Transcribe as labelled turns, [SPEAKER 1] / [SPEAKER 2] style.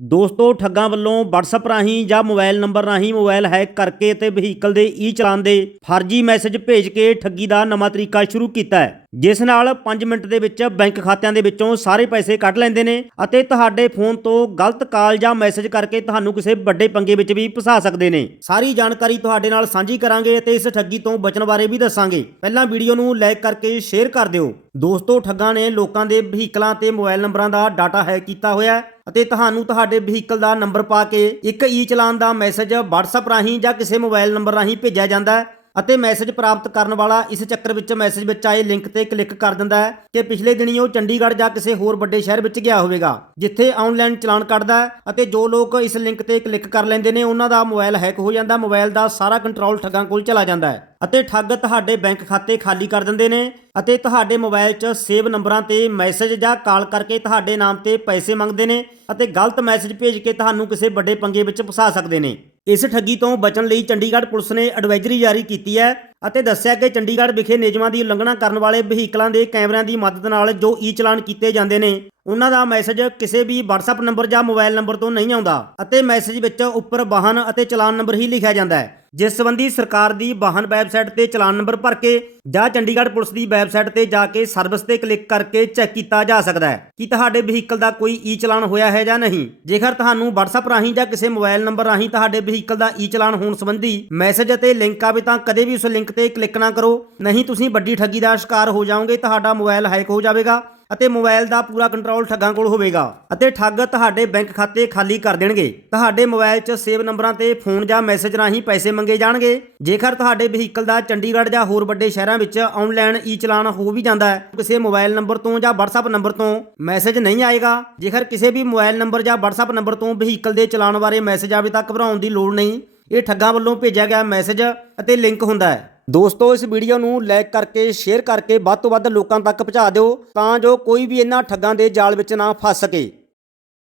[SPEAKER 1] ਦੋਸਤੋ, ਠੱਗਾਂ ਵੱਲੋਂ WhatsApp ਰਾਹੀਂ ਜਾਂ ਮੋਬਾਈਲ ਨੰਬਰ ਰਾਹੀਂ ਮੋਬਾਈਲ ਹੈਕ ਕਰਕੇ ਤੇ ਵਹੀਕਲ ਦੇ ਈ ਚਲਾਨ ਦੇ ਫਰਜ਼ੀ ਮੈਸੇਜ ਭੇਜ ਕੇ ਠੱਗੀ ਦਾ ਨਵਾਂ ਤਰੀਕਾ ਸ਼ੁਰੂ ਕੀਤਾ ਹੈ। ਜਿਸ ਨਾਲ 5 ਮਿੰਟ ਦੇ ਵਿੱਚ ਬੈਂਕ ਖਾਤਿਆਂ ਦੇ ਵਿੱਚੋਂ ਸਾਰੇ ਪੈਸੇ ਕੱਢ ਲੈਂਦੇ ਨੇ ਅਤੇ ਤੁਹਾਡੇ ਫੋਨ ਤੋਂ ਗਲਤ ਕਾਲ ਜਾਂ ਮੈਸੇਜ ਕਰਕੇ ਤੁਹਾਨੂੰ ਕਿਸੇ ਵੱਡੇ ਪੰਗੇ ਵਿੱਚ ਵੀ ਫਸਾ ਸਕਦੇ ਨੇ। ਸਾਰੀ ਜਾਣਕਾਰੀ ਤੁਹਾਡੇ ਨਾਲ ਸਾਂਝੀ ਕਰਾਂਗੇ ਅਤੇ ਇਸ ਠੱਗੀ ਤੋਂ ਬਚਣ ਬਾਰੇ ਵੀ ਦੱਸਾਂਗੇ। ਪਹਿਲਾਂ ਵੀਡੀਓ ਨੂੰ ਲਾਈਕ ਕਰਕੇ ਸ਼ੇਅਰ ਕਰ ਦਿਓ। ਦੋਸਤੋ, ਠੱਗਾਂ ਨੇ ਲੋਕਾਂ ਦੇ ਵਹੀਕਲਾਂ ਤੇ ਮੋਬਾਈਲ ਨੰਬਰਾਂ ਦਾ ਡਾਟਾ ਹੈਕ ਕੀਤਾ ਹੋਇਆ ਹੈ ਅਤੇ ਤੁਹਾਨੂੰ ਤੁਹਾਡੇ ਵਹੀਕਲ ਦਾ ਨੰਬਰ ਪਾ ਕੇ ਇੱਕ ਈ ਚਲਾਨ ਦਾ ਮੈਸੇਜ WhatsApp ਰਾਹੀਂ ਜਾਂ ਕਿਸੇ ਮੋਬਾਈਲ ਨੰਬਰ ਰਾਹੀਂ ਭੇਜਿਆ ਜਾਂਦਾ ਹੈ। ਅਤੇ ਮੈਸੇਜ ਪ੍ਰਾਪਤ ਕਰਨ ਵਾਲਾ ਇਸ ਚੱਕਰ ਵਿੱਚ ਮੈਸੇਜ ਵਿੱਚ ਆਏ ਲਿੰਕ ਤੇ ਕਲਿੱਕ ਕਰ ਦਿੰਦਾ ਹੈ ਕਿ ਪਿਛਲੇ ਦਿਨੀ ਉਹ ਚੰਡੀਗੜ੍ਹ ਜਾਂ ਕਿਸੇ ਹੋਰ ਵੱਡੇ ਸ਼ਹਿਰ ਵਿੱਚ ਗਿਆ ਹੋਵੇਗਾ, ਜਿੱਥੇ ਆਨਲਾਈਨ ਚਲਾਨ ਕੱਢਦਾ ਹੈ ਅਤੇ ਜੋ ਲੋਕ ਇਸ ਲਿੰਕ ਤੇ ਕਲਿੱਕ ਕਰ ਲੈਂਦੇ ਨੇ, ਉਹਨਾਂ ਦਾ ਮੋਬਾਈਲ ਹੈਕ ਹੋ ਜਾਂਦਾ, ਮੋਬਾਈਲ ਦਾ ਸਾਰਾ ਕੰਟਰੋਲ ਠੱਗਾਂ ਕੋਲ ਚਲਾ ਜਾਂਦਾ ਹੈ ਅਤੇ ਠੱਗ ਤੁਹਾਡੇ ਬੈਂਕ ਖਾਤੇ ਖਾਲੀ ਕਰ ਦਿੰਦੇ ਨੇ ਅਤੇ ਤੁਹਾਡੇ ਮੋਬਾਈਲ 'ਚ ਸੇਵ ਨੰਬਰਾਂ ਤੇ ਮੈਸੇਜ ਜਾਂ ਕਾਲ ਕਰਕੇ ਤੁਹਾਡੇ ਨਾਮ ਤੇ ਪੈਸੇ ਮੰਗਦੇ ਨੇ ਅਤੇ ਗਲਤ ਮੈਸੇਜ ਭੇਜ ਕੇ ਤੁਹਾਨੂੰ ਕਿਸੇ ਵੱਡੇ ਪੰਗੇ ਵਿੱਚ ਫਸਾ ਸਕਦੇ ਨੇ। ਇਸ ਠੱਗੀ ਤੋਂ ਬਚਣ ਲਈ ਚੰਡੀਗੜ੍ਹ ਪੁਲਿਸ ਨੇ ਐਡਵਾਈਜ਼ਰੀ ਜਾਰੀ ਕੀਤੀ ਹੈ ਅਤੇ ਦੱਸਿਆ ਕਿ ਚੰਡੀਗੜ੍ਹ ਵਿਖੇ ਨਿਯਮਾਂ ਦੀ ਉਲੰਘਣਾ ਕਰਨ ਵਾਲੇ ਵਹੀਕਲਾਂ ਦੇ ਕੈਮਰਿਆਂ ਦੀ ਮਦਦ ਨਾਲ ਜੋ ਈ ਚਲਾਨ ਕੀਤੇ ਜਾਂਦੇ ਨੇ ਉਹਨਾਂ ਦਾ ਮੈਸੇਜ ਕਿਸੇ ਵੀ WhatsApp ਨੰਬਰ ਜਾਂ ਮੋਬਾਈਲ ਨੰਬਰ ਤੋਂ ਨਹੀਂ ਆਉਂਦਾ ਅਤੇ ਮੈਸੇਜ ਵਿੱਚ ਉੱਪਰ ਵਾਹਨ ਅਤੇ ਚਲਾਨ ਨੰਬਰ ਹੀ ਲਿਖਿਆ ਜਾਂਦਾ ਹੈ। ਜਿਸ ਸੰਬੰਧੀ ਸਰਕਾਰ ਦੀ ਵਾਹਨ ਵੈਬਸਾਈਟ ਤੇ ਚਲਾਨ ਨੰਬਰ ਭਰ ਕੇ ਜਾਂ ਚੰਡੀਗੜ੍ਹ ਪੁਲਿਸ ਦੀ ਵੈਬਸਾਈਟ ਤੇ ਜਾ ਕੇ ਸਰਵਿਸ ਤੇ ਕਲਿੱਕ ਕਰਕੇ ਚੈੱਕ ਕੀਤਾ ਜਾ ਸਕਦਾ ਹੈ। ਕਿ ਤੁਹਾਡੇ ਵਹੀਕਲ ਦਾ ਕੋਈ ਈ ਚਲਾਨ ਹੋਇਆ ਹੈ ਜਾਂ ਨਹੀਂ? ਜੇਕਰ ਤੁਹਾਨੂੰ WhatsApp ਰਾਹੀਂ ਜਾਂ ਕਿਸੇ ਮੋਬਾਈਲ ਨੰਬਰ ਰਾਹੀਂ ਤੁਹਾਡੇ ਵਹੀਕਲ ਦਾ ਈ ਚਲਾਨ ਹੋਣ ਸੰਬੰਧੀ ਮੈਸੇਜ ਅਤੇ ਲਿੰਕ ਆਵੇ ਤਾਂ ਕਦੇ ਵੀ ਉਸ ਲਿੰਕ ਤੇ ਕਲਿੱਕ ਨਾ ਕਰੋ। ਨਹੀਂ, ਤੁਸੀਂ ਵੱਡੀ ਠੱਗੀ ਦਾ ਸ਼ਿਕਾਰ ਹੋ ਜਾਓਗੇ, ਤੁਹਾਡਾ ਮੋਬਾਈਲ ਹੈਕ ਹੋ ਜਾਵੇਗਾ। ਅਤੇ ਮੋਬਾਈਲ ਦਾ ਪੂਰਾ ਕੰਟਰੋਲ ਠੱਗਾਂ ਕੋਲ ਹੋਵੇਗਾ। ਅਤੇ ਠੱਗ ਤੁਹਾਡੇ ਬੈਂਕ ਖਾਤੇ ਖਾਲੀ ਕਰ ਦੇਣਗੇ। ਤੁਹਾਡੇ ਮੋਬਾਈਲ 'ਚ ਸੇਵ ਨੰਬਰਾਂ ਤੇ ਫੋਨ ਜਾਂ ਮੈਸੇਜ ਰਾਹੀਂ ਪੈਸੇ ਮੰਗੇ ਜਾਣਗੇ। ਜੇਕਰ ਤੁਹਾਡੇ ਵਹੀਕਲ ਦਾ ਚੰਡੀਗੜ੍ਹ ਜਾਂ ਹੋਰ ਵੱਡੇ ਸ਼ਹਿਰਾਂ ਵਿੱਚ ਆਨਲਾਈਨ ਈ ਚਲਾਨ ਹੋ ਵੀ ਜਾਂਦਾ ਹੈ, ਕਿਸੇ ਮੋਬਾਈਲ ਨੰਬਰ ਤੋਂ ਜਾਂ WhatsApp ਨੰਬਰ ਤੋਂ ਮੈਸੇਜ ਨਹੀਂ ਆਏਗਾ। ਜੇਕਰ ਕਿਸੇ ਵੀ ਮੋਬਾਈਲ ਨੰਬਰ ਜਾਂ WhatsApp ਨੰਬਰ ਤੋਂ ਵਹੀਕਲ ਦੇ ਚਲਾਨ ਬਾਰੇ ਮੈਸੇਜ ਆਵੇ ਤਾਂ ਘਬਰਾਉਣ ਦੀ ਲੋੜ ਨਹੀਂ। ਇਹ ਠੱਗਾਂ ਵੱਲੋਂ ਭੇਜਿਆ ਗਿਆ ਮੈਸੇਜ ਅਤੇ ਲਿੰਕ ਹੁੰਦਾ ਹੈ। ਦੋਸਤੋ, ਇਸ ਵੀਡੀਓ ਨੂੰ ਲਾਈਕ ਕਰਕੇ ਸ਼ੇਅਰ ਕਰਕੇ ਵੱਧ ਤੋਂ ਵੱਧ ਲੋਕਾਂ ਤੱਕ ਪਹੁੰਚਾ ਦਿਓ ਤਾਂ ਜੋ ਕੋਈ ਵੀ ਇਹਨਾਂ ਠੱਗਾਂ ਦੇ ਜਾਲ ਵਿੱਚ ਨਾ ਫਸ ਸਕੇ।